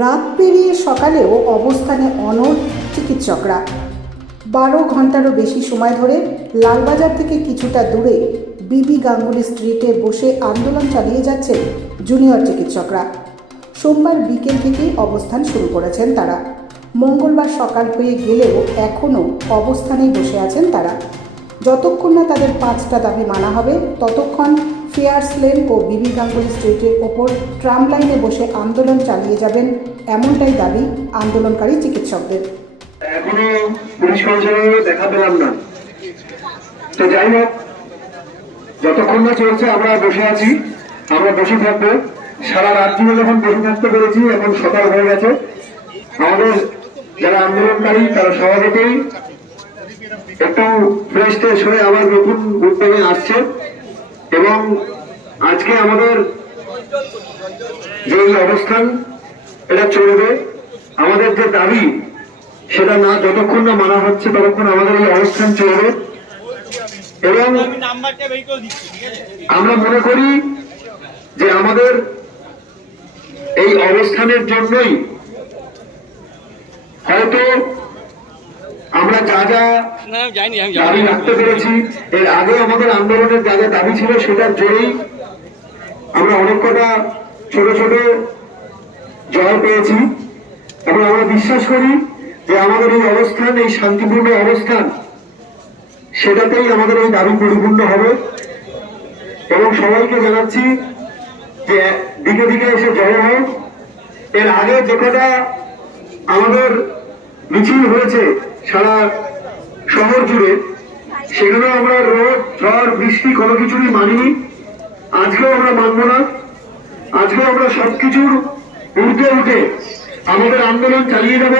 রাত পেরিয়ে সকালেও অবস্থানে অনড় চিকিৎসকরা। বারো ঘন্টারও বেশি সময় ধরে লালবাজার থেকে কিছুটা দূরে বিবি গাঙ্গুলি স্ট্রিটে বসে আন্দোলন চালিয়ে যাচ্ছেন জুনিয়র চিকিৎসকরা। সোমবার বিকেল থেকেই অবস্থান শুরু করেছেন তারা। মঙ্গলবার সকাল হয়ে গেলেও এখনও অবস্থানেই বসে আছেন তারা। যতক্ষণ না তাদের পাঁচটা দাবি মানা হবে, ততক্ষণ ফেয়ার্স লেন ও বিবি গাঙ্গুলি স্ট্রিটের ওপর ট্রাম লাইনে বসে আন্দোলন চালিয়ে যাবেন এমনটাই দাবি আন্দোলনকারী চিকিৎসকদের। এখনও কমিশনারও দেখা পেলাম না। তো যাই হোক, যতক্ষণ না চলছে আমরা বসে আছি, আমরা বসে থাকব। সারা রাত জুড়ে যখন বসে থাকতে পেরেছি, এখন সকাল হয়ে গেছে। আমাদের যারা আন্দোলনকারী, তারা স্বভাবতই একটু ফ্রেশ ট্রেশ হয়ে আবার নতুন উদ্যোগে আসছে। এবং আজকে আমাদের যে অবস্থান, এটা চলবে। আমাদের যে দাবি, সেটা না যতক্ষণ না মানা হচ্ছে, ততক্ষণ আমাদের এই অবস্থান চলবে। এবং আমরা মনে করি যে আমাদের এই অবস্থানের জন্যই হয়তো আমরা যা যা দাবি রাখতে পেরেছি এর আগে আমাদের আন্দোলনের যা যা দাবি ছিল সেটার জোরেই আমরা অনেক কটা ছোট ছোট জয় পেয়েছি। এবং আমরা বিশ্বাস করি যে আমাদের এই অবস্থান এই শান্তিপূর্ণ অবস্থান সেটাতেই আমাদের এই দাবি পরিপূর্ণ হবে। এবং সবাইকে জানাচ্ছি যে দিকে দিকে এসে জড়ো হোক। এর আগে যে কটা আমাদের মিছিল হয়েছে সারা শহর জুড়ে, সেখানে আমরা রোদ, ঝড়, বৃষ্টি কোনো কিছুরই মানিনি। আজকেও আমরা মানব না। আজকেও আমরা সবকিছুর উর্ধে উঠে আমাদের আন্দোলন চালিয়ে যাব।